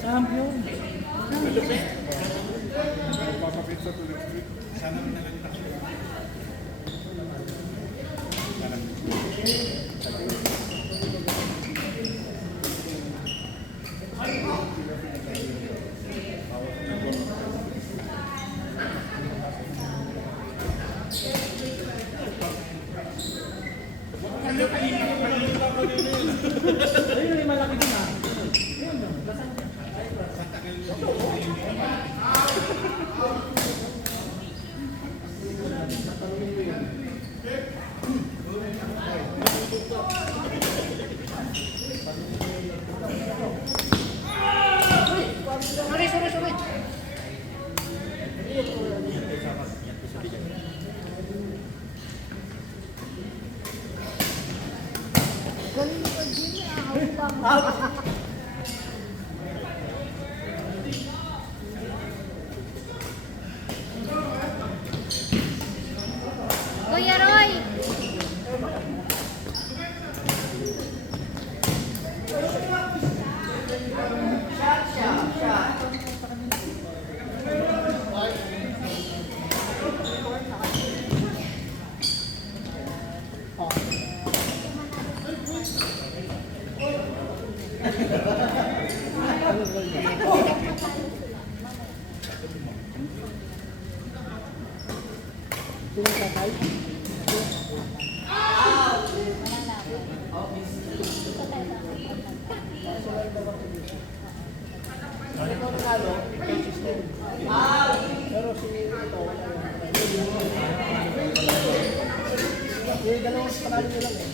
Champion. Papapit sa tulog. Sana mo na lang ito. Ayun yung malaki din ah. Sorry. Galing ko din ah. Kuya Roy!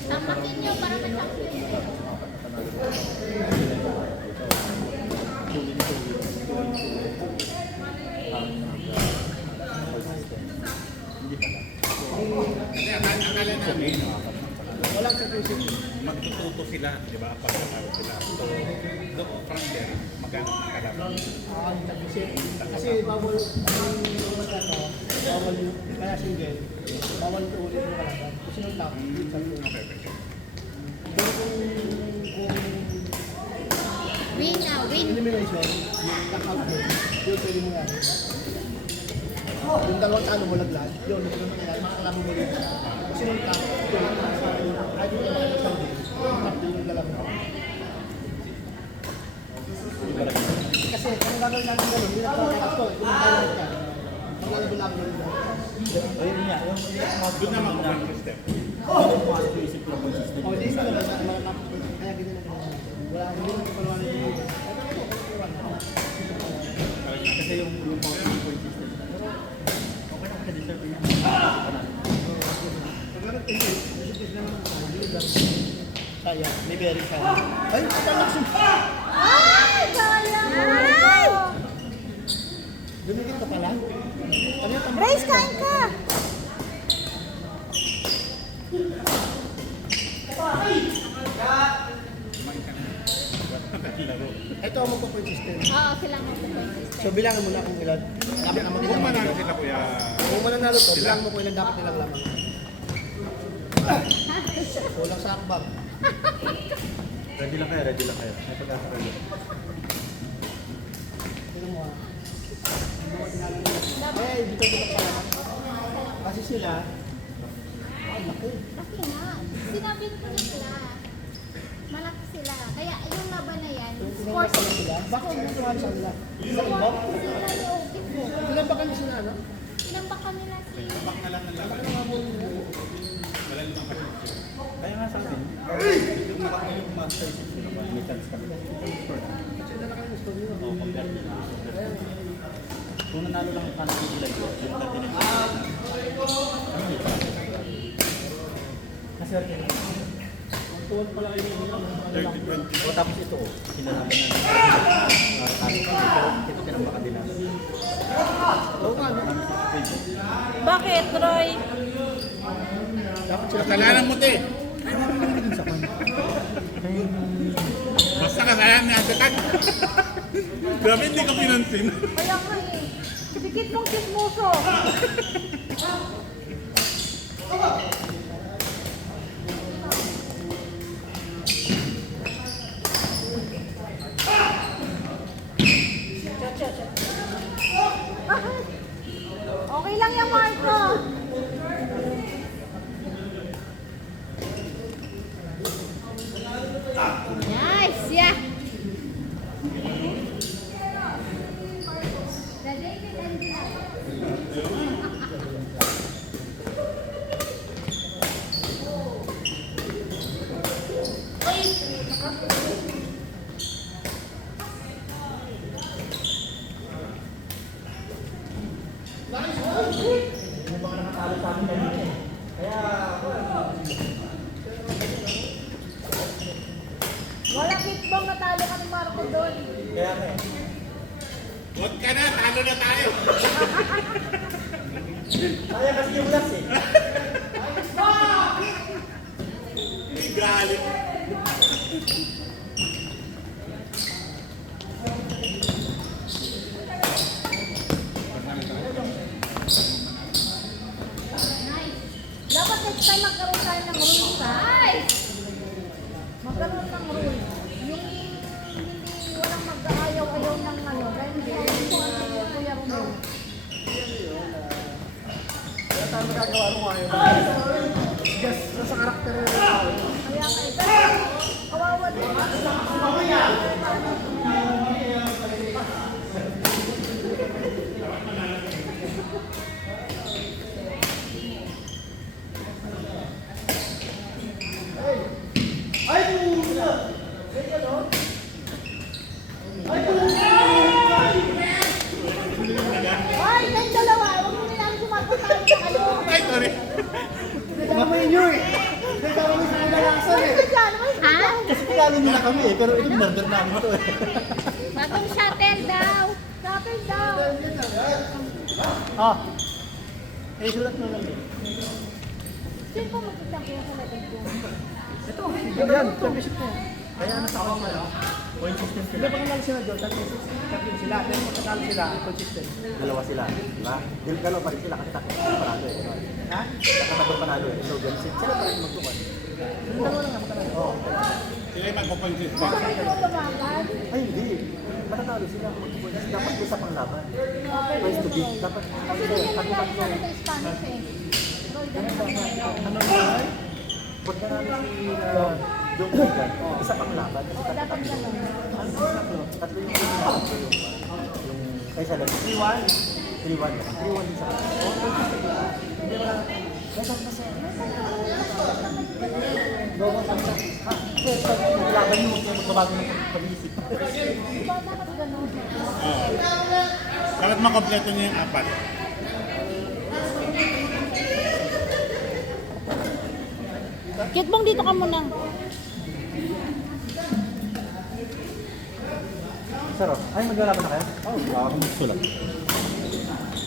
Tampakin nyo para ma-champion. Kasi akala namin, Walang conclusive. magtututo sila, di ba? Pagkatao sila. So, from there, magkano ang kalaban? Kasi bawal ang bawal yung kaya single. Bawal ito ulit yung kalaban. Kasi nung top, Okay. pero kung Win na, win. elimination, knockout game, yun pwede mo yan. Yung dalawang talo mo laglag, yun, ito naman yan, makakalaban mo rin. Kasi nung top, yun, kahit yung naman isang game, top din yung dalawa. Kasi kung gagawin natin gano'n, hindi na parang ito, kung nagkakaroon ka, ang lalabon-labon mo rin yan. Ayun nga, yung Doon naman ako ang system. yung pumasok yung isip ko ng consistent. O, di sa naman, kaya ganyan na ganyan. Wala, hindi mo kapalawan yung iba. Kasi yung pumasok yung consistent. Pero okay na kasi deserve yun. Kaya, may bearing kaya. Ay, talagang Ay! Sayang! Ay! dumikit ka pala. Ano yung tambak? Race, kain ka! Ito ang magpo-point system. Oo, kailangan ko po yung system. So, bilangan mo na kung ilan. Dapat ang Kung magiging manalo sila, kuya, Kung mananalo to, bilangan mo kung ilan dapat nilang lamang. Kulang sa akbang. Ready lang kayo. May pag-asa kayo. Tignan mo ah. Eh, dito pala. Kasi sila, laki. Laki nga. Sinabi ko na sila. Malaki sila. Kaya yung laban na yan, Sports sports. sila. Bakit mo tumali sa kanila? Sa Sport ibang? sila ni Ogit mo. Ilan ba kami sila, no? Tinambak kami na si... bak na lang ang laban. Ano nga mo nila? Wala naman kasi. Kaya nga sa amin, yung master isip sila ba, may chance kami. Kasi ilan na kayo gusto nyo. Oo, compare nila. Kung nanalo lang ang country nila yun, yung dati na ano may chance? Kasi Tuwan pala kayo nila. 30-20. o tapos ito, sinalaban na pero ito tinambakan din natin. Oo nga, no? Bakit, Roy? Dapat sila Kasalanan mo, te! Sa kanya. Yan, nagkakag. Grabe, hindi ka pinansin. Kaya nga eh. Sikit mong chismoso. Okay lang yan, Marco. Nice, yeah. David and Walang hitbong natalo ka ni Marco doon. Kaya nga eh. Huwag ka na, talo na tayo. Kaya kasi yung last eh. Galit. Dapat next time magkaroon tayo ng rules, ha? Nice! Magkaroon ng rule. Yung hindi walang mag-aayaw-ayaw ng ano. Dahil hindi ko Kuya Romeo. Kaya tayo magagawa mo ngayon. Just sa karakter ng tao. Kaya nga eh. Pero kawawa din. Ay, kayong dalawa. Huwag mo nilang sumagot-tagot sa kayo. Ay, sorry. Kamay nyo eh. Nagkama mo sa nalasan eh. Ano dyan? Ha? Kasi kilala nila kami eh, pero ito murder namin ito eh. Bagong shuttle daw. Kapil daw. Ah. Eh, sulat mo lang eh. Sino po makita ko sa labig ko? Ito, yan. Championship na yan. Kaya ano sa akin na, point system Hindi sila. pa kanal sila doon. Tatlo sila. Then pagkatalo sila, consistent. Dalawa sila, di ba? Dalawa pa rin sila kasi tatlo sila panalo eh. Diba? Ha? Tatlo panalo eh. So, sila pa rin magtukan. Yung dalawa lang naman. Oo. Sila yung magpapangsis. Bakit hindi mo lumaban? Ay, hindi. Matatalo sila. Kasi dapat isa pang laban. First to beat. Dapat Kasi hindi yung nangyari sa akin sa Spanish eh. Ano na? pag nanalo si Joe Biden, isa pang laban. Kasi Oo, dapat tatlo. gano'n. Tatlo yung pinaka yung kaysa lang. 3-1. 3-1 din sa akin. Hindi wala. Kasi kasi pag laban mo, magbabago ng pag-iisip. Diba dapat gano'n? Dapat makompleto niya yung apat. Kitbong dito ka muna. Sarap. Ay, maglalaban na kayo? Oo, wala akong gusto lang.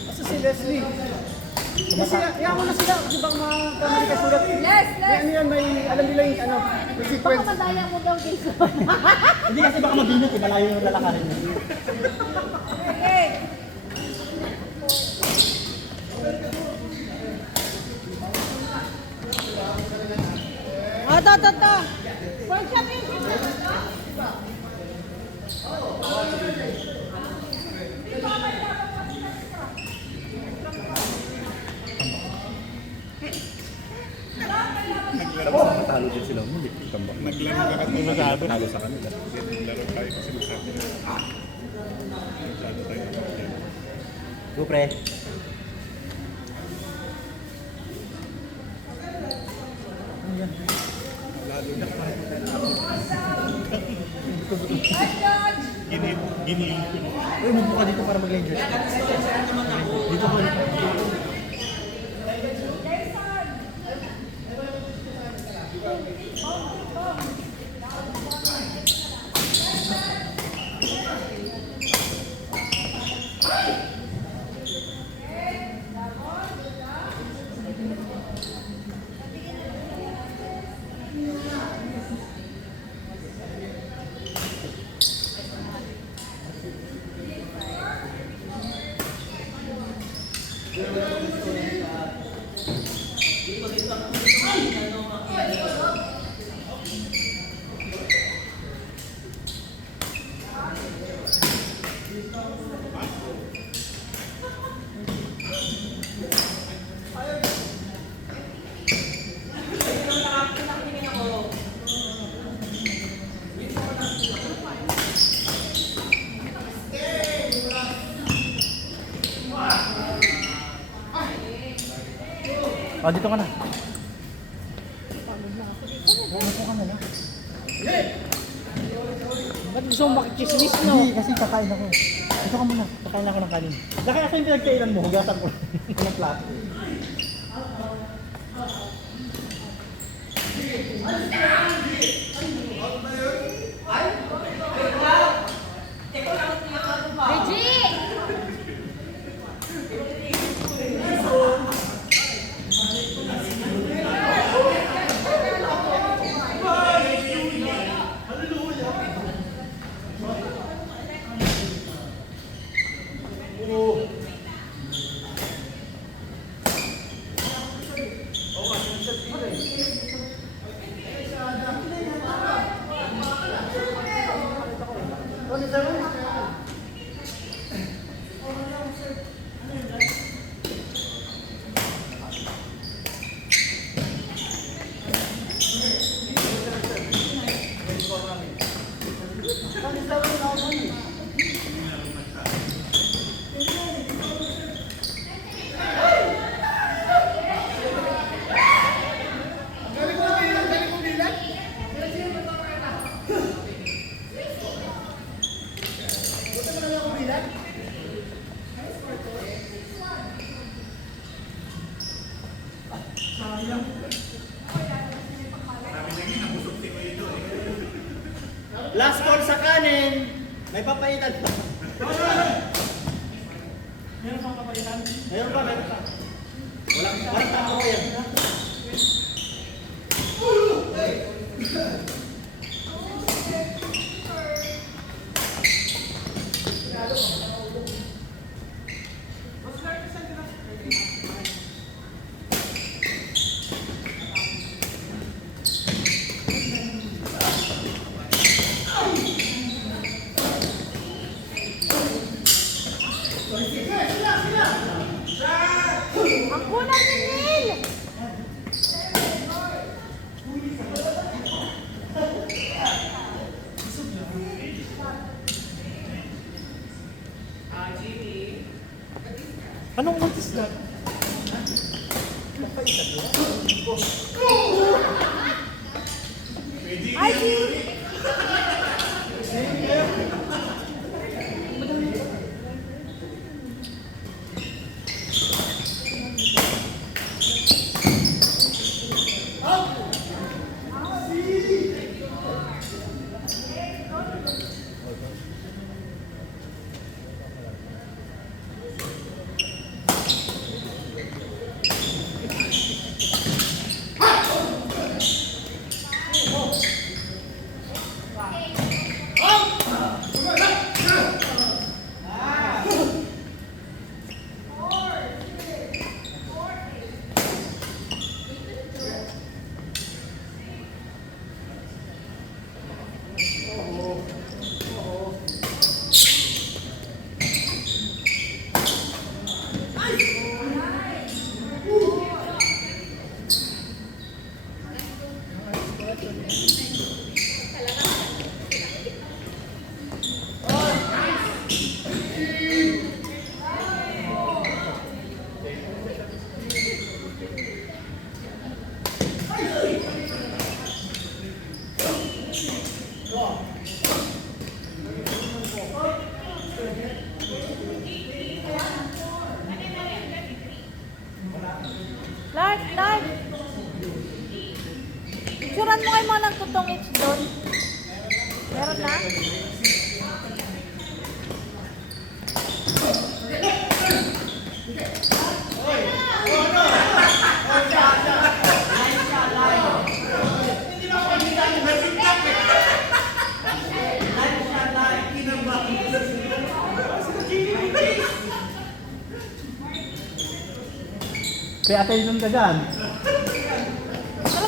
Kasi si Leslie. Kasi yan mo na sila. Di ba mga kamali ka sulat? Yes, yes. Ano yan, may alam nila yung ano, may Baka sequence. madaya mo daw dito. Hindi kasi baka mabinat eh, malayo yung lalakarin mo. Okay. To. World Championship. Matalo din sila. Hindi. Tambak. Naglaro ka kasi masyado. Talo sa kanila. Laro tayo kasi masyado. Masyado tayo. Go, pre. Giniling ko. Uy, magbuka dito para mag-Rangers. Dito ko. Oh, dito ka na. Pagod na ako dito. Dito ka na lang. Ba't gusto mo makikismis, no? Hindi, kasi kakain ako. Dito ka muna. Kakain ako ng kanin. Laki ako yung pinagkailan mo. Hugasan ko ng plato. Reggie! Last call sa kanin. May papaitan pa. Meron pang papaitan? Meron pa, meron pa. Walang tao ko yan. Ang kulang ni Neil! Anong notice na? Ay, Clark, Clark! Picturean mo kayo mga nagtutong it's doon. Meron na? Kaya attention ka dyan.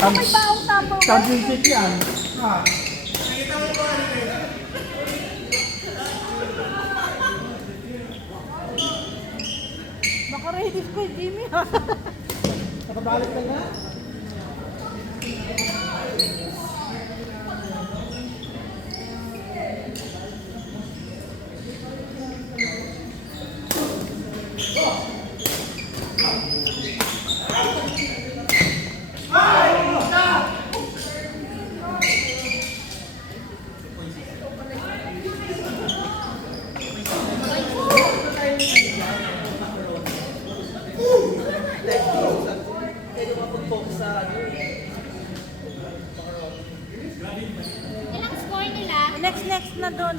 Alam mo may baong tapong. Championship yan. Baka ready ko yung Jimmy ha. Nakabalik ka na? Ilang score nila? Next na doon.